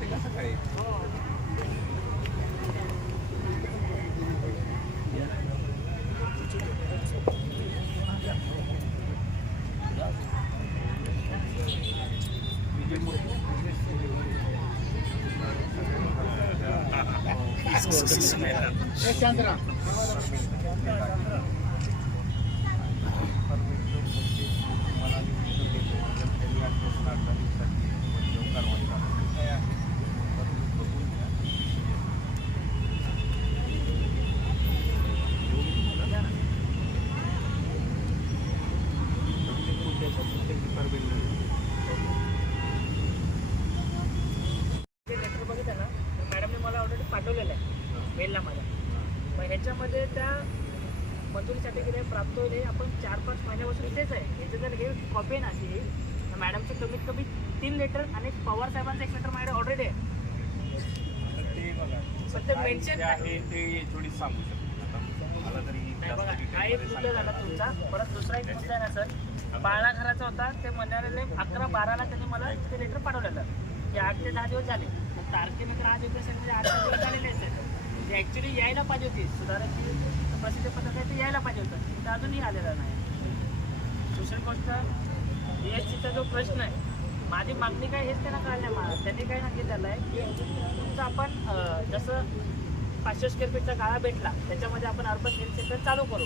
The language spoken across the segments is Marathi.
असते का सकाळी ते लेटर बघितलं ना मॅडमने मला ऑलरेडी पाठवलेलं आहे मेलला माझ्या मग ह्याच्यामध्ये त्या मंजुरीसाठी गेले प्राप्त होईल आपण चार पाच महिन्यापासून इथेच आहे ह्याचं जर हे कॉपी आहे ना तर मॅडमचं कमीत कमी तीन लेटर आणि पवार साहेबांचं एक लेटर माझ्याकडे ऑलरेडी आहे ते बघा पण ते मेन्शन आहे ते थोडी सांगू शकतो मला तरी बघा एक मुद्दा झाला तुमचा. परत दुसरा एक मुद्दा आहे ना सर. बाळा घराचा होता ते म्हणाले अकरा बाराला त्यांनी मला ते लेटर पाठवलेलं. की आठ ते दहा दिवस झाले. तारखेनंतर आज एकोणीस म्हणजे आठ दिवस झालेले आहेत. म्हणजे ते ॲक्च्युली यायला पाहिजे होती. सुधाराची प्रसिद्ध पथक आहे ते यायला पाहिजे होतं. ते अजूनही आलेलं नाही. दुसरी गोष्ट बी एस सीचा जो प्रश्न आहे माझी मागणी काय हेच त्यांना कळलं मला. त्यांनी काय सांगितलेलं आहे की तुमचं आपण जसं पाचशे स्क्वेअर फीटचा गाळा भेटला त्याच्यामध्ये आपण अर्बन हेल्थ सेंटर चालू करू.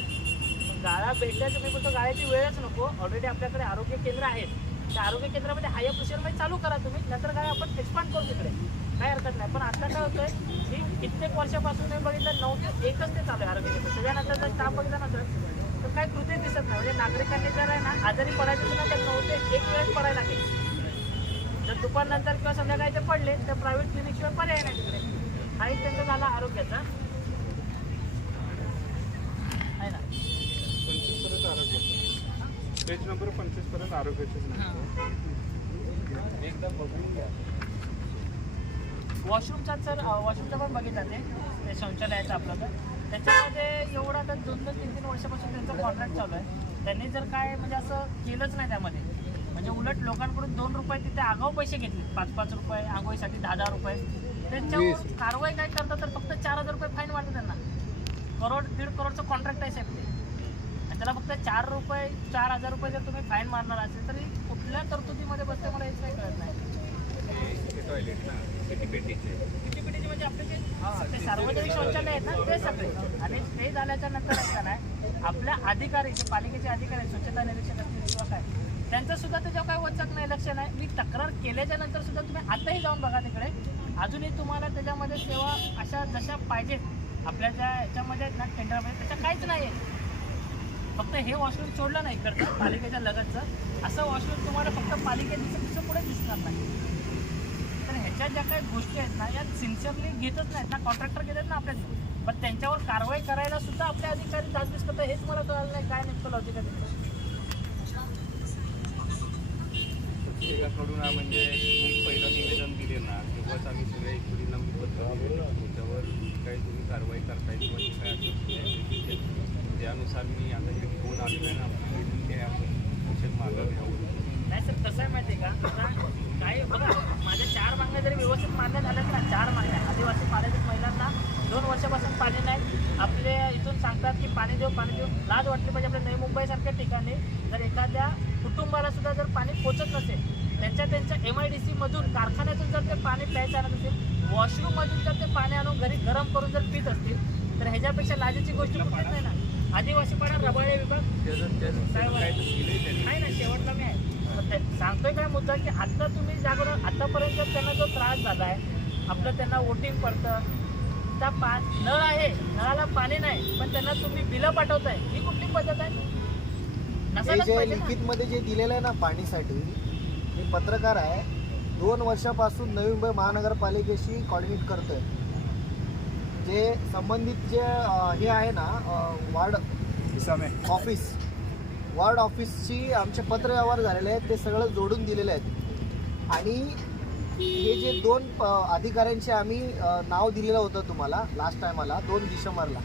गाळा भेटल्याचं मी बोलतो गाळ्याची वेळच नको. ऑलरेडी आपल्याकडे आरोग्य केंद्र आहेत. त्या आरोग्य केंद्रामध्ये हाय प्रेशरमध्ये चालू करा तुम्ही. नंतर काय आपण एक्सपांड करू तिकडे. काय हरकत नाही. पण आता काय होतंय की कित्येक वर्षापासून मी बघितलं नऊ ते एकच ते चालू आहे आरोग्य केंद्र. त्याच्यानंतर जर स्टाफ बघितला तर काय कृती दिसत नाही. म्हणजे नागरिकांनी जर आहे ना आजारी पडायचं असेल ना तर नऊ ते एक वेळेस पडायला लागेल. जर दुपारनंतर किंवा संध्याकाळी ते पडले तर प्रायव्हेट क्लिनिकशिवाय पर्याय नाही तिकडे. हा एक त्यांचा झाला आरोग्याचा आहे ना पंचवीसपर्यंत आरोग्य पेज नंबर पंचवीसपर्यंत आरोग्याचे एकदा बघून घ्या. वॉशरूमचा सर वॉशरूमचं पण बघितलं ते. ते शौचालयाचं आपलं तर. त्याच्यामध्ये एवढं आता दोन दोन तीन तीन वर्षापासून त्यांचं कॉन्ट्रॅक्ट चालू आहे. त्यांनी जर काय म्हणजे असं केलंच नाही त्यामध्ये. म्हणजे उलट लोकांकडून दोन रुपये तिथे आगाऊ पैसे घेतले. पाच पाच रुपये आंघोळीसाठी दहा दहा रुपये. त्यांच्यावर कारवाई काय करतात तर फक्त चार हजार रुपये फाईन वाटतं त्यांना. करोड दीड करोडचं कॉन्ट्रॅक्ट आहे साहेब ते. त्याला फक्त चार रुपये चार हजार रुपये जर तुम्ही फाईन मारणार असेल तरी कुठल्या तरतुदीमध्ये बसते मला हेच काही कळत नाही. म्हणजे आपले जे ते सार्वजनिक शौचालय आहेत ना ते सगळे. आणि ते झाल्याच्यानंतर नाही आपल्या अधिकारी जे पालिकेचे अधिकारी स्वच्छता निरीक्षक असतील किंवा काय त्यांचं सुद्धा त्याच्यावर काय वचक नाही लक्ष नाही. मी तक्रार केल्याच्यानंतर सुद्धा तुम्ही आताही जाऊन बघा तिकडे. अजूनही तुम्हाला त्याच्यामध्ये सेवा अशा जशा पाहिजेत आपल्या ज्या याच्यामध्ये ना टेंडरमध्ये त्याच्या काहीच नाही आहे फक्त हे वॉशरूम सोडलं नाही इकडचं पालिकेच्या लगतचं. असं वॉशरूम तुम्हाला फक्त पालिकेचं तिचं पुढे दिसणार नाही. तर ह्याच्या ज्या काही गोष्टी आहेत ना या सिन्सिअरली घेतच नाहीत ना कॉन्ट्रॅक्टर घेतात ना आपल्या पण त्यांच्यावर कारवाई करायला सुद्धा आपले अधिकारी दास करतात हेच मला कळलं नाही काय नेमकं लॉजिक आहे प्रत्येकाकडून म्हणजे पहिलं निवेदन दिले ना तेव्हाच आम्ही सगळ्या एकूण पत्र त्याच्यावर काही तुम्ही कारवाई करताय किंवा काय त्यानुसार मी आता हे घेऊन आलेलो आहे ना आपली आपण औषध मागं घ्यावं. नाही सर कसं आहे माहिती आहे का? आता काय बघा माझ्या चार मागण्या जरी व्यवस्थित मान्य झाल्यात ना चार मागण्या. आदिवासी पाड्यातील महिलांना दोन वर्षापासून पाणी नाही. आपले इथून सांगतात की पाणी देऊ पाणी देऊ. लाज वाटली पाहिजे आपल्या नवी मुंबईसारख्या ठिकाणी. जर एखाद्या कुटुंबाला सुद्धा जर पाणी पोचत नसेल त्यांच्या त्यांच्या एम आय डी सीमधून कारखान्यातून जर ते पाणी प्यायचं आणत असेल वॉशरूममधून जर ते पाणी आणून घरी गरम करून जर पित असतील तर ह्याच्यापेक्षा लाजेची गोष्ट कुठेच नाही ना. आदिवासी पाडा रबाळे विभाग. नाही ना शेवटला मी आहे. सांगतोय काय मुद्दा की आता तुम्ही जागरण आतापर्यंत त्यांना जो त्रास झाला आहे आपलं त्यांना वोटिंग पडतं. त्या पा नळ आहे. नळाला पाणी नाही. पण त्यांना तुम्ही बिलं पाठवताय. ही कुठली पद्धत आहे? हे जे पाहिजे ना. लिखित मध्ये जे दिलेलं आहे ना पाणीसाठी मी पत्रकार आहे. दोन वर्षापासून नवी मुंबई महानगरपालिकेशी कॉर्डिनेट करतोय. जे संबंधित जे अं, हे आहे ना अं, वार्ड ऑफिस वार्ड ऑफिसची आमचे पत्रव्यवहार झालेले आहेत ते सगळं जोडून दिलेले आहेत. आणि हे जे दोन अ, अधिकाऱ्यांचे आम्ही अ, नाव दिलेलं होतं तुम्हाला लास्ट टायमाला दोन डिसेंबरला.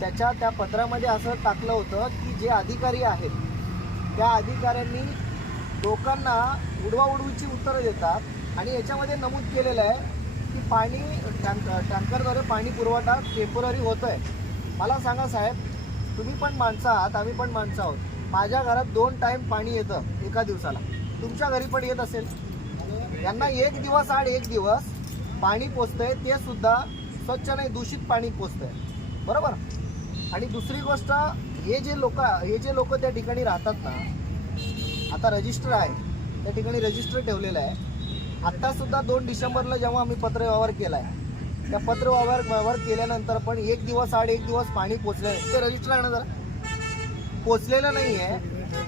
त्याच्या त्या पत्रामध्ये असं टाकलं होतं की जे अधिकारी आहेत त्या अधिकाऱ्यांनी लोकांना उडवाउडवीची उत्तरं देतात आणि याच्यामध्ये नमूद केलेलं आहे की पाणी टँक टँकरद्वारे पाणी पुरवठा टेम्पोररी होतो आहे मला सांगा साहेब तुम्ही पण माणसं आहात आम्ही पण माणसं आहोत. माझ्या घरात दोन टाईम पाणी येतं एका दिवसाला. तुमच्या घरी पण येत असेल. यांना एक दिवस आड एक दिवस पाणी पोचतंय ते सुद्धा स्वच्छ नाही दूषित पाणी पोचतंय. बरोबर? आणि दुसरी गोष्ट हे जे लोक हे जे लोक त्या ठिकाणी राहतात ना आता रजिस्टर आहे. त्या ठिकाणी रजिस्टर ठेवलेलं आहे. आत्ता सुद्धा दोन डिसेंबरला जेव्हा आम्ही पत्रव्यवहार केला आहे त्या पत्रव्यवहार व्यवहार केल्यानंतर पण एक दिवस आड एक दिवस पाणी पोचलं ते रजिस्टर आहे ना जरा? पोचलेलं नाही आहे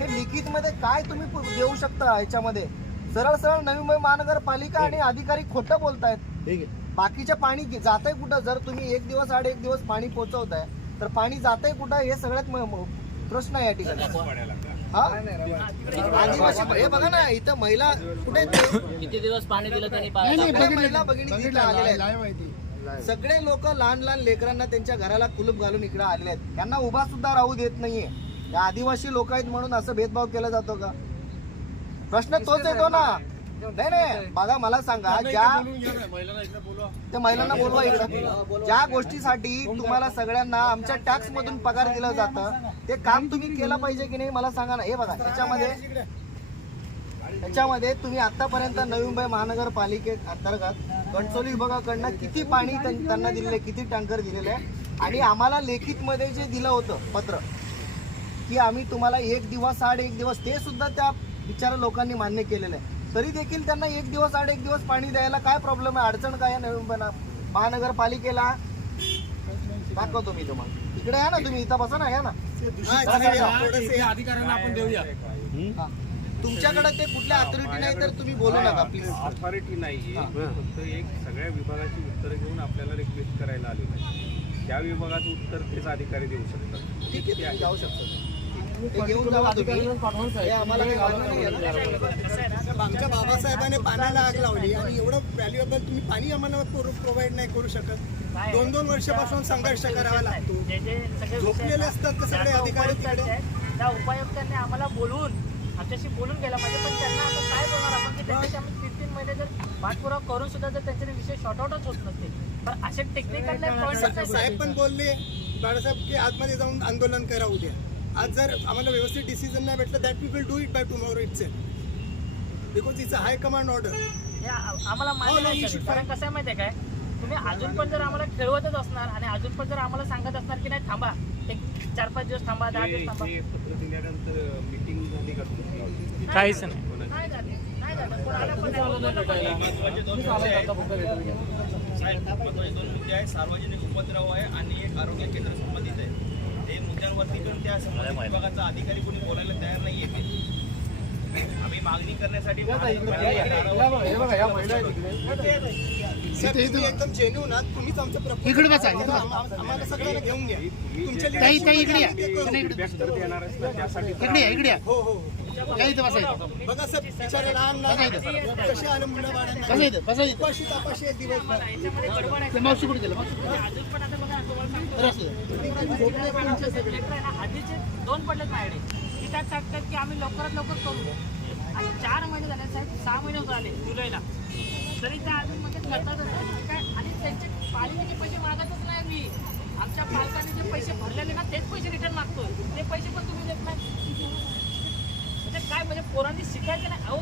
ते लिखितमध्ये काय तुम्ही पु- देऊ शकता याच्यामध्ये सरळ सरळ नवी मुंबई महानगरपालिका आणि अधिकारी खोटं बोलतायत. बाकीच्या पाणी जात आहे कुठं? जर तुम्ही एक दिवस आड एक दिवस पाणी पोहोचवताय तर पाणी जात आहे कुठं? हे सगळ्यात प्रश्न आहे या ठिकाणी. हा? आदिवासी हे बघा ना इथं महिला कुठे? किती दिवस पाणी दिलं त्यांनी महिला भगिनी इथं आलेल्या आहेत. सगळे लोक लहान लहान लेकरांना त्यांच्या घराला कुलूप घालून इकडे आलेले आहेत. त्यांना उभा सुद्धा राहू देत नाहीये. या आदिवासी लोक आहेत म्हणून असं भेदभाव केला जातो का? प्रश्न तोच येतो ना. नाही नाही. बघा मला सांगा ज्या त्या महिलांना बोलवा इकडे. ज्या गोष्टीसाठी तुम्हाला सगळ्यांना आमच्या टॅक्स मधून पगार दिलं जातं ते काम तुम्ही केलं पाहिजे की नाही मला सांगा ना. हे बघा त्याच्यामध्ये त्याच्यामध्ये तुम्ही आतापर्यंत नवी मुंबई महानगरपालिके अंतर्गत कणसोली विभागाकडनं किती पाणी त्यां- त्यांना दिलेलं आहे किती टँकर दिलेले आहे आणि आम्हाला लेखितमध्ये जे दिलं होतं पत्र की आम्ही तुम्हाला एक दिवस आड एक दिवस ते सुद्धा त्या बिचारा लोकांनी मान्य केलेलं आहे. तरी देखील त्यांना एक दिवस आड एक दिवस पाणी द्यायला काय प्रॉब्लेम आहे? अडचण काय आहे? नवी मुंबई ना- महानगरपालिकेला? दाखवतो मी तुम्हाला. इकडे आहे ना तुम्ही इथं बसा ना या ना. अधिकाऱ्यांना आपण देऊया. हा. तुमच्याकडे ते कुठल्या अथॉरिटी नाही तर तुम्ही बोलू नका प्लीज अथॉरिटी नाहीये. फक्त एक सगळ्या विभागाची उत्तरं घेऊन आपल्याला रिक्वेस्ट करायला आलेलं आहे. त्या विभागाचं उत्तर तेच अधिकारी देऊ शकतात. ठीक आहे जाऊ शकता. आमच्या बाबासाहेबांनी पाण्याला आग लावली आणि एवढं व्हॅल्युएबल तुम्ही पाणी आम्हाला प्रोव्हाइड नाही करू शकत. दोन दोन वर्षापासून संघर्ष करावा लागतो. झोपलेले असतात ते सगळे अधिकारी तिकडे. त्या उपायुक्तांनी आम्हाला बोलवून आमच्याशी बोलून गेला म्हणजे पण त्यांना आता काय बोलणार आपण की त्यांच्याशी आम्ही तीन तीन महिने जर पाठपुरावा करून सुद्धा जर त्यांचे विषय शॉर्ट आउटच होत नसते. पण असे टेक्निकल साहेब पण बोलले बाळासाहेब की आतमध्ये जाऊन आंदोलन करा उद्या. आज जर आम्हाला व्यवस्थित डिसिजन नाही भेटलं that we will do it by tomorrow it's because it's a high command order हे आम्हाला मान्य हो, नाही कारण कसं आहे माहिती आहे काय? तुम्ही अजून पण जर आम्हाला खेळवतच असणार आणि अजून पण जर आम्हाला सांगत असणार की नाही थांबा. एक चार पाच दिवस थांबा दहा दिवस थांबा. काहीच नाही नाही झाले. नाही झालं. कोण आलं पण नाही, बोललं पण नाही. साहेब महत्त्वाचे दोन मुद्दे आहेत. सार्वजनिक उपद्रव आहे आणि एक आरोग्य केंद्र संबंधित आहे ते मुद्द्यांवरती पण त्या संबंधित विभागाचा अधिकारी कोणी बोलायला तयार नाही येते आम्ही मागणी करण्यासाठी एकदम जेन्युन आहात. तुम्हीच आमचं प्रपोजल आम्हाला सगळ्यांना घेऊन घ्या. तुमच्या feedback तर देणारच ना त्यासाठी तर हो हो हो. बघा सर बिचारे लहान कसे उपाशी तापाशी आहेत दिवसभर. जे लेकरं आहे ना, आधीचे दोन पडलेत माझ्याकडे की त्यात सांगतात की आम्ही लवकरात लवकर करू आणि चार महिने झाले साहेब सहा महिने होत आले जुलैला तरी त्या अजून म्हणजे काय आणि त्यांचे पालिकेचे पैसे मागतच नाही मी आमच्या पालकांनी जे पैसे भरलेले ना तेच पैसे रिटर्न मागतोय ते पैसे पण तुम्ही देत नाही म्हणजे काय म्हणजे पोरांनी शिकायचं नाही अहो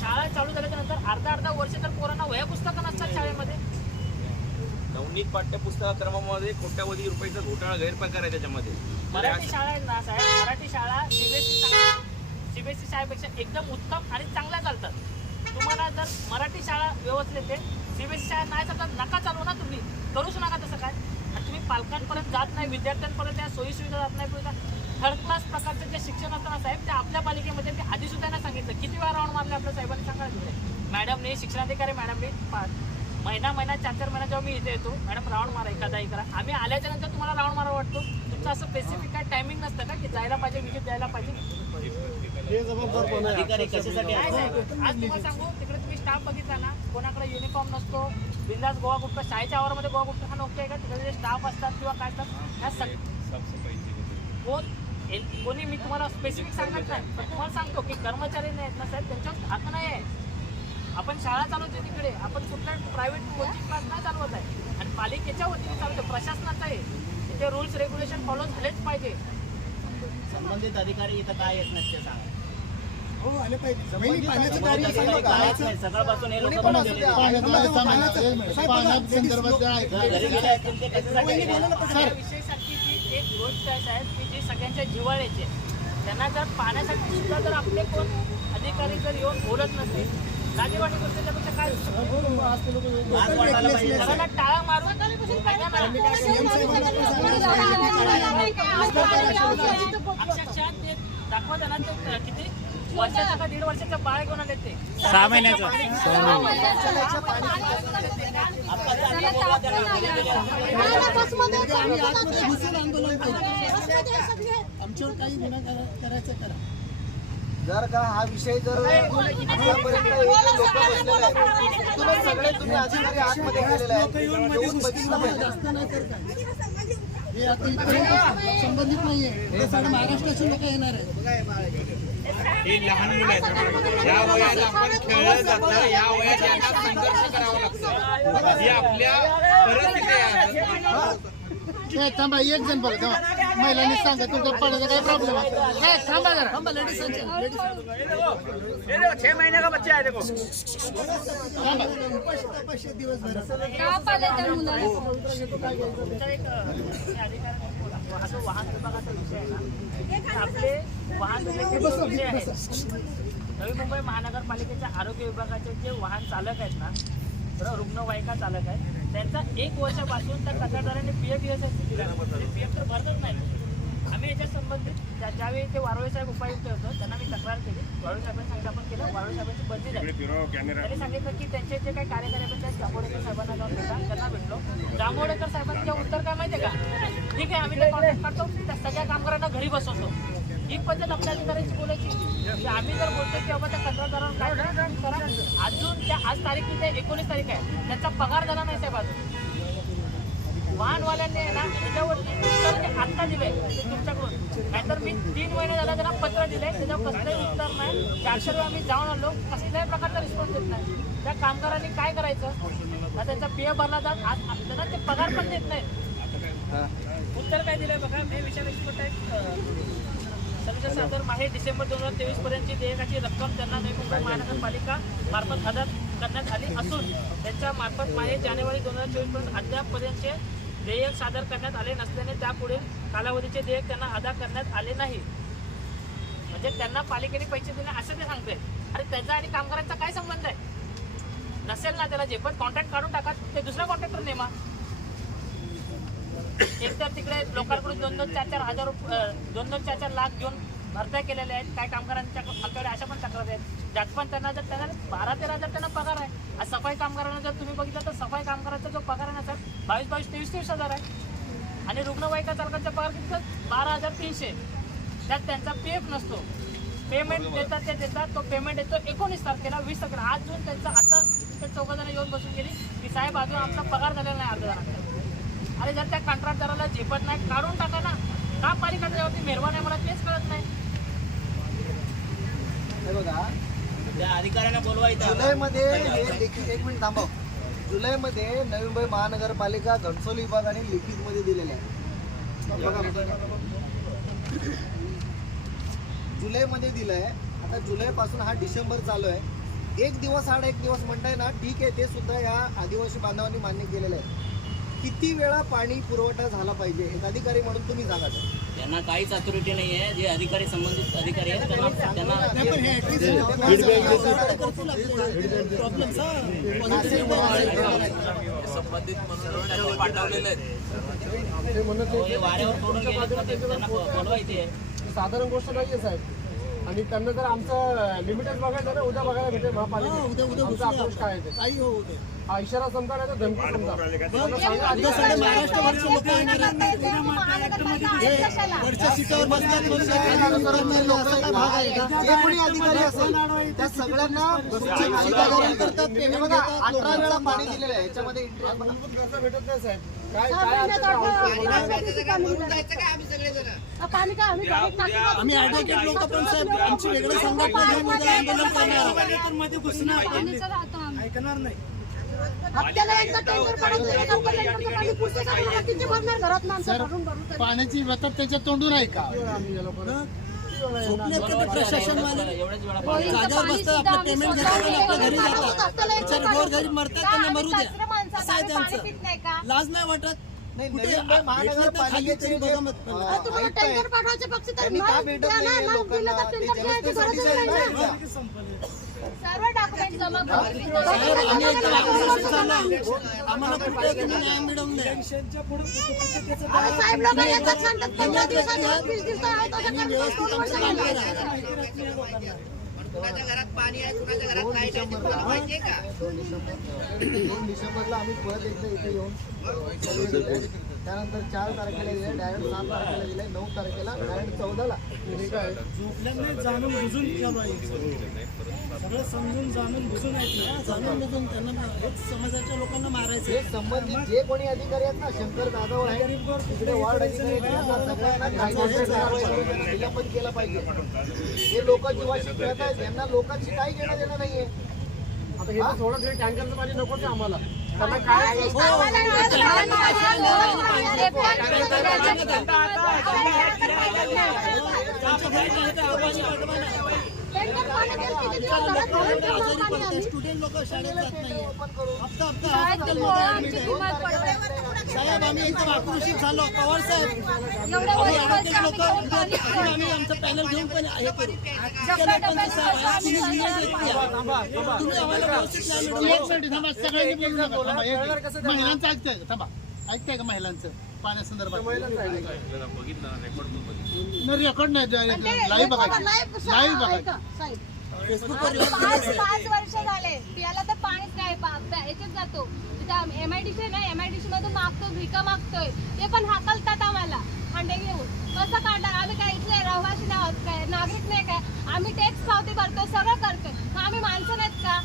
शाळा चालू झाल्याच्यानंतर अर्धा अर्धा वर्ष तर पोरांना वया पुस्तकं नसतात शाळेमध्ये नवनीत पाठ्यपुस्तकाक्रमामध्ये कोट्यावधी रुपयाचा घोटाळा गैरप्रकार आहे त्याच्यामध्ये. मराठी शाळा आहेत ना साहेब. मराठी शाळा सीबीएसई सीबीएसई शाळेपेक्षा एकदम उत्तम आणि चांगल्या चालतात. तुम्हाला जर मराठी शाळा व्यवस्थित आहे सीबीएसई शाळा नाही चालतात नका चालू ना तुम्ही. करूच नका तसं काय. आणि तुम्ही पालकांपर्यंत जात नाही विद्यार्थ्यांपर्यंत त्या सोयी सुविधा जात नाही थर्ड क्लास प्रकारचं जे शिक्षण असतं ना साहेब ते आपल्या पालिकेमध्ये ते आधी सुद्धा नाही सांगितलं. किती वेळा राऊंड मारले आपल्या साहेबांनी सांगा मॅडमने शिक्षणाधिकारी मॅडमने महिना महिना चार चार महिना जेव्हा मी इथे येतो मॅडम राऊंड मारा एखादा करा. आम्ही आल्याच्यानंतर तुम्हाला राऊंड मारा वाटतो. तुमचं असं स्पेसिफिक काय टायमिंग नसतं का की जायला पाहिजे विजिट द्यायला पाहिजे? अधिकारी कशासाठी आज तुम्हाला सांगू तिकडे तुम्ही स्टाफ बघितला ना कोणाकडे युनिफॉर्म नसतो बिंदास गोवा गुटका शाळेच्या आवारामध्ये गोवा गुटका हा नोकरी आहे का? तिकडे जे स्टाफ असतात किंवा काय असतात ह्या सग कोण मी तुम्हाला स्पेसिफिक सांगत नाही पण तुम्हाला सांगतो की कर्मचारी नाहीत ना साहेब त्यांच्यावर हक्क नाही आहे. आपण शाळा चालवतो तिकडे. आपण कुठल्या प्रायव्हेट कोचिंग क्लास नाही चालवत आहे. आणि पालिकेच्या वतीने चालवतो प्रशासनाचं आहे. तिथे रूल्स रेग्युलेशन फॉलो झालेच पाहिजे. संबंधित अधिकारी इथं काय येत नसते सांगा. हो आले पाहिजे. सकाळपासून हे लोक जी एक गोष्ट अशी आहे की जी सगळ्यांच्या जिव्हाळ्याची आहे. त्यांना जर पाण्यासाठी सुद्धा जर आपले कोण अधिकारी जर येऊन बोलत नसतील गोष्ट त्याच्यापेक्षा काय पाहिजे. टाळा मारून. अक्षरशः ते दाखवत ना ते किती? वर्षाचा का दीड वर्षाचा बाळ घेऊन आले ते. सहा महिन्याचं. आमच्यावर काही गुन्हा करा- करायचं करा. जर का हा विषय जर सगळे तुम्ही अधिकारी आतमध्ये गेलेले आहेत. हे संबंधित नाहीये हे सगळे महाराष्ट्राचे लोक येणार आहेत. ही लहान मुलं आहेत. या वयात आपण खेळलं जातं. या वयात यांना संघर्ष करावा लागतो. ही आपल्या परिस्थिती आहे. ए, थांबा एक जण बोला थांबा. महिलांनी सांगा तुमच्या पडायचा काय प्रॉब्लेम आहे? ए, थांबा जरा. थांबा लेडीज हे. हा जो वाहन विभागाचा विषय आहे ना आपले वाहन विभागाचे जे आहेत. नवी मुंबई महानगरपालिकेच्या आरोग्य विभागाचे जे वाहन चालक आहेत ना रुग्णवाहिका चालक आहेत त्यांचा एक वर्षापासून त्या कंत्राटदारांनी पी एफ एस दिला पी एफ तर भरतच नाही. आम्ही याच्या संबंधित ज्या- ज्यावेळी ते वारोळे साहेब उपायुक्त होतं त्यांना मी तक्रार केली. वारोळे साहेबांनी आपण केलं. वारोळे साहेबांची बदली झाली. त्यांनी सांगितलं की त्यांचे जे काही कार्यकारी आहेत त्या जांभोडेकर साहेबांना जाऊन भेटा. त्यांना भेटलो. जांभोडेकर साहेबांचं उत्तर काय माहितीये का? ठीक आहे आम्ही ते कॉन्टॅक्ट करतो. त्या सगळ्या कामगारांना घरी बसवतो. ही पद्धत आपल्या अधिकाऱ्यांची बोलायची. की आम्ही जर बोलतो की बाबा त्या कंत्राटदारांना काय करा, अजून त्या आज तारीख किती आहे एकोणीस तारीख आहे. त्यांचा पगार झाला नाही साहेब अजून. वाहनवाल्यांनी ना त्याच्यावरती उत्तर जे आत्ता दिलंय ते तुमच्याकडून. नाहीतर मी तीन महिने झाला त्यांना पत्र दिलंय त्याच्यावर कसलंही उत्तर नाही. चारशे वेळा आम्ही जाऊन आलो कसल्याही प्रकारचा रिस्पॉन्स देत नाही. त्या कामगारांनी काय करायचं? त्यांचा पी भरला जात आज त्यांना ते पगार पण देत नाहीत. उत्तर काय दिलंय बघा मी विचार एक्सपर्ट आहे. सर्विस सादर माहे डिसेंबर दोन हजार तेवीस पर्यंतची देयकाची रक्कम त्यांना नवी मुंबई महानगरपालिका मार्फत अदा करण्यात आली असून त्यांच्या मार्फत माहे जानेवारी दोन हजार चोवीसपर्यंत अद्यापपर्यंतचे देयक सादर करण्यात आले नसल्याने त्यापुढील कालावधीचे देयक त्यांना अदा करण्यात आले नाही. म्हणजे त्यांना पालिकेने पैसे दिले असं ते सांगते. अरे त्याचा आणि कामगारांचा काय संबंध आहे? नसेल ना त्याला जे पण कॉन्ट्रॅक्ट काढून टाका ते दुसरा कॉन्ट्रॅक्टर नेमा. एकतर तिकडे लोकांकडून दोन दोन चार चार हजार रुपये दोन दोन चार चार लाख घेऊन भरत्या केलेल्या आहेत काही कामगारांच्या आमच्याकडे अशा पण तक्रारी आहेत. ज्यात पण त्यांना जर त्यांना बारा तेरा हजार त्यांना पगार आहे. आज सफाई कामगारांना जर तुम्ही बघितलं तर सफाई कामगारांचा जो पगार आहे ना सर बावीस बावीस तेवीस तेवीस हजार आहे. आणि रुग्णवाहिका चालकांचा पगार किती सर? बारा हजार तीनशे. त्यात त्यांचा पी एफ नसतो. पेमेंट देतात ते देतात. तो पेमेंट येतो एकोणीस तारखेला वीस तारखेला. आज जून त्यांचा आता ते चौघ जण येऊन बसून गेली की साहेब अजून आमचा पगार झालेला नाही अर्धा जणांचा अरे जर त्या कंत्राटदाराला झेपत नाही काढून टाका ना. का पालिका त्याच्यावरती मेहरबान आहे मला तेच कळत नाही. हे बघा. त्या अधिकाऱ्यांना बोलवायचं जुलैमध्ये हे लिखित एक मिनिट थांबव जुलैमध्ये नवी मुंबई महानगरपालिका घनसोली विभागाने लिखितमध्ये दिलेले आहे. बघा. जुलैमध्ये दिलंय. आता जुलैपासून हा डिसेंबर चालू आहे. एक दिवस आड एक दिवस म्हणताय ना ठीक आहे ते सुद्धा या आदिवासी बांधवांनी मान्य केलेलं आहे. किती वेळा पाणी पुरवठा झाला पाहिजे एक अधिकारी म्हणून तुम्ही सांगा. त्यांना काहीच अथॉरिटी नाही आहे जे अधिकारी संबंधित अधिकारी आहेत त्यांना त्यांना नाही, हे at least प्रॉब्लेम हे वाऱ्यावर सोडून त्यांना बोलवायचे. साधारण गोष्ट नाहीये साहेब. आणि त्यांना जर आमचं लिमिटेड बघायचं ना उद्या बघायला भेटेल महापालिका उद्या उद्या काय आहे ते. काही हो हा इशारा समजा नाही तर धमकी समजा. त्यांना सांगा उद्या सगळे महाराष्ट्रभरचे लोक येणार आहेत. वरच्या सीटावर बसतात म्हणून काही करणार लोकांचा भाग आहे का? जे कोणी अधिकारी असेल त्या सगळ्यांना करतात, हे payment घेतात, पाणी दिलेलं आहे याच्यामध्ये. मूलभूत गरजा भेटत नाही साहेब. आम्ही ऍडव्होकेट लोक पण साहेब आमची वेगळं संघटना घेऊन आंदोलन करणार. राहतो आम्ही. ऐकणार नाही. पाण्याची व्यथा त्याच्या तोंडून आहे का? झोपले ते प्रशासनवाले एवढ्याच वेळा होळीचं जागेवर बसतात, आपलं पेमेंट घेतात, आपलं घरी. जातात. बिचारे काढतो. गोरगरीब मरतात, त्यांना मरू द्या. असं आहे त्यांचं. लाज नाही वाटत महानगरपालिकेचे तरी जे बघा मत अं, आता तुम्हाला आयुक्त आहेत, टेंडर पाठवायचे पक्ष तर. सर्व साहेब, आम्ही एकदा वापरून चाललो. आम्हाला कुठे तुम्ही न्याय मिळवून द्या लोक येतात सांगतात पंधरा दिवसात वीस दिवसात आत, असं तुम्ही करतात. व्यवस्थित दोन वर्ष आमचं काम झाली. करा दोन डिसेंबरला आम्ही परत एकदा इथे येऊन त्यानंतर चार तारखेला दिले डायरेक्ट सात तारखेला दिले नऊ तारखेला डायरेक्ट चौदाला. सगळं समजून जाणून बुजून ऐकलं जाणून बुजून त्यांना हेच समाजाच्या लोकांना मारायचं जे संबंधित जे कोणी अधिकारी आहेत ना शंकर दादावर आहे तिकडे वार्ड अधिकारी सगळ्यांना निलंबन केलं पाहिजे. हे लोक जीवाशी खेळत आहेत यांना लोकांशी काही घेणं देणं नाहीये. आता हे तरी टँकरचं पाणी नकोच आहे आम्हाला. त्यांना स्टुडंट लोक शाळेत जात नाही हप्ता हप्ता. साहेब आम्ही इथं वाकृषी झालो पवार साहेब लोक? आम्ही आमचं पॅनल घेऊन पण हे करू तुम्ही आम्हाला व्यवस्थित थांबा सगळ्यांनी बोलू नका. महिलांचं ऐकताय का थांबा ऐकताय का महिलांचं पाण्यासंदर्भात रेकॉर्ड नाही लाईव्ह बघायचं लाईव्ह बघायचं पाच पाच वर्ष झाले. पियाला तर पाणीच नाही पा- याच्यात जातो. तिथं एम आय डी सी ना एम आय डी सी मधून मागतो भिका मागतोय. ते पण हाकलतात आम्हाला खंडे घेऊन. कसं काढणार? आम्ही काय इथले रहिवासी नाही आहोत काय? नागरिक नाही काय? आम्ही टॅक्स पावती भरतोय सगळं करतोय. मग आम्ही माणसं नाहीत का?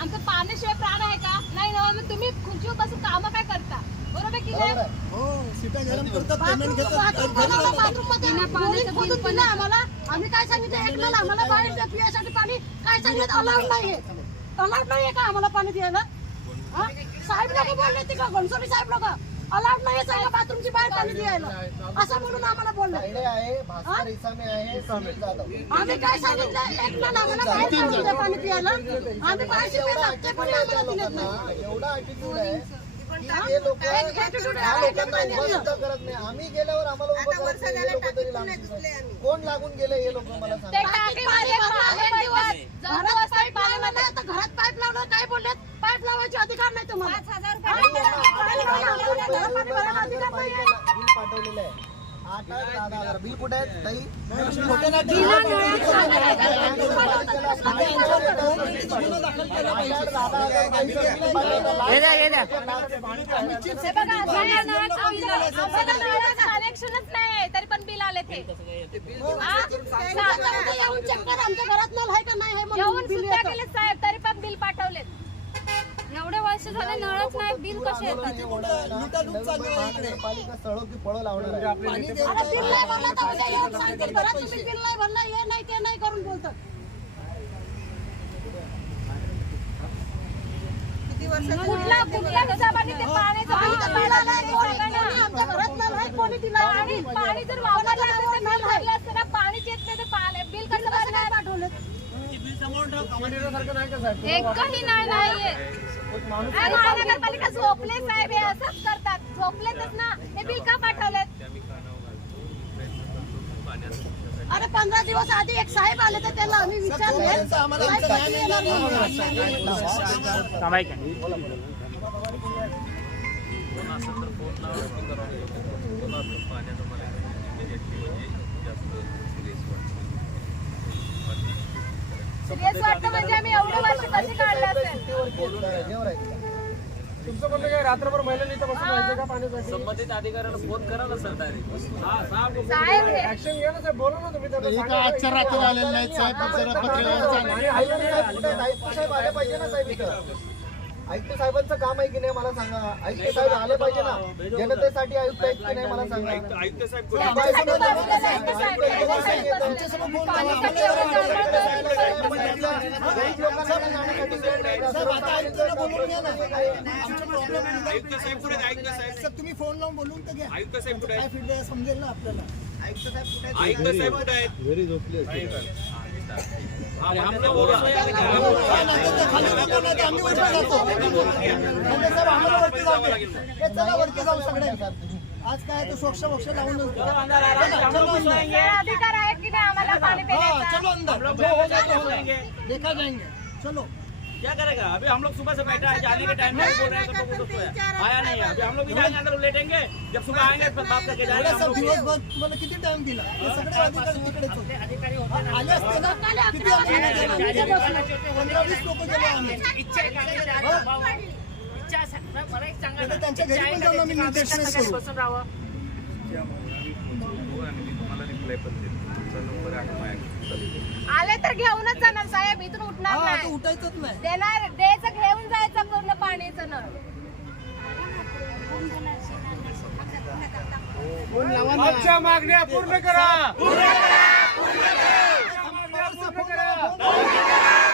आमचं पाण्याशिवाय प्राण आहे का? नाही ना मग तुम्ही खुर्चीवर बसून कामं काय करता? बरोबर की नाही? हो सीटा गरम करतात पेमेंट बाथरूम- घेतात बाथरूम बनवलं. बाथरूममध्ये बोरिंग खोदून दिलं आम्हाला. आम्ही काय सांगितलं? एक नळ आम्हाला बाहेर पिण्यासाठी पाणी. काय सांगितलं? अलाउड नाहीये. अलाउड नाहीये का आम्हाला पाणी द्यायला? हा? साहेब लोक बोलले ते का? घनसोली साहेब लोक. अलाउड नाहीये सांगा बाथरूमची बाहेर पाणी द्यायला? असं म्हणून आम्हाला बोलले. आम्ही काय सांगितलं? एक नळ आम्हाला बाहेर पाणी प्यायला आम्ही बाहेरची एवढा पितात ते पण attitude आहे त्या आम्हाला दिलेत लोकांना नाही. एवढा ऍटिट्यूड आहे की ते लोक एक attitude ह्या आहे, लोकांना एक उभं सुद्धा करत नाही आम्ही गेल्यावर आम्हाला उभं करत नाही हे लोक तरी लांब सुटतात. कोण लागून गेले हे लोक मला ते टाकीवाले. जर पाईप लावलं नाही तर घरात पाईप लावलं काय बोललेत पाईप लावायचे अधिकार नाही तुम्हाला पाठवलेलं बिल आहे ताई नाही तरी पण बिल आले ते. येऊन आमच्या घरात नळ आहे का नाही येऊन सुद्धा केले साहेब तरी पण बिल पाठवलेत एवढे वर्ष झाले नळच नाही बिल कसे येतात? पालिका सळो की पळो लावणार आहे. पाणी अरे बिल नाही. भरला तर उद्या येऊन सांगतील घरात तुम्ही बिल नाही भरला हे नाही ते नाही करून बोलतात कुठला कुठल्या हिशोबाने ते पाण्याचं बिल आमचं बिल आलंय, कोणी- कोणी आमच्या घरात नळ आहे कोणी दिला पाणी पाणी जर वापरलं असतं तर बिल भरलं असतं ना पाणीच येत नाही तर पाणी- बिल कसं भरणार? पाठवलं? सारखं नाही का साहेब? एकही नळ नाहीये महानगरपालिका झोपले साहेब हे असंच करतात. झोपलेतच ना. हे बिल का पाठवलेत? पाण्याचा अरे पंधरा दिवस आधी एक साहेब आले तर त्यांना आम्ही विचारले. साहेब न्याय कधी मिळणार सिरियस वाटतं म्हणजे आम्ही एवढं वर्ष कसे काढलं असेल सुट्टीवरती आहेत का? रजेवर आहेत का? तुमचं म्हणणं काय रात्रभर महिलांनी इथं बसून राहायचं का पाण्यासाठी संबंधित अधिकाऱ्याला फोन करा ना सर डायरेक्ट साहेब हे ऍक्शन घ्या ना साहेब बोला ना तुम्ही हे ना, आजच्या रात्री आलेले साहेब जरा साहेब आले पाहिजे ना साहेब इथं आयुक्त साहेबांचं काम आहे की नाही मला सांगा आयुक्त साहेब आले पाहिजे ना जनतेसाठी आयुक्त आहेत की नाही मला सांगा आयुक्त आयुक्त साहेब कुठे आहेत? आमच्यासाठी बाजूला जायचं साहेब. आमच्यासोबत बोलून पाण्यासाठी एवढं गरीब लोकांना जाण्यासाठी वेळ नाही. साहेब, आता आयुक्तांना बोलून घ्या ना. आमचा प्रॉब्लेम आयुक्त साहेब कुठे आहेत? आयुक्त साहेब सर तुम्ही फोन लावून बोलून तर घ्या. आयुक्त साहेब कुठे काय आहेत फीडबॅक समजेल ना आपल्याला. आयुक्त साहेब कुठे आहेत? हा, मग त्यांना बोलवा. हा, नंतर ते खाली नाही बोलणार तर आम्ही वरती जातो. म्हणजे साहेब आम्हाला वरती जाऊ दे. हे चला वरती जाऊ सगळे. आज काय ते सोक्ष मोक्ष लावून देऊ. चला, चलो अंदर. काय अधिकार आहे की नाही? आम्हाला पाणी हाँ पिण्याचा. चलो अंदर. जो हो जाए तो हो जाए देखा जाएंगे चलो. क्या करेगा अभी हम लोग सुबह से बैठा है जाने के टाइम में बोल रहे हैं सब लोगों को सोया आया नहीं है अभी हम लोग भी जाएंगे अंदर लेटेंगे जब सुबह आएंगे फिर बात करके जाएंगे हम लोग तुम्हाला किती टाइम दिला हे सगळे अधिकारी तिकडेच होते अधिकारी होते ना आले असते ना किती आम्ही पंधरा वीस लोक गेलो आम्ही इच्छा मला एक सांगा त्यांच्या घरी पण का जाऊन आम्ही निर्देशन. बसून राहावं तुम्हाला रिप्लाय पण देतो तुमचा नंबर आहे माझ्याकडे आले तर घेऊनच जाणार साहेब इथून उठणार हा आता नाही उठायचंच नाही. देणार द्यायचं घेऊन जायचं पूर्ण पाणीचं नळ. आमच्या मागण्या पूर्ण करा. आणि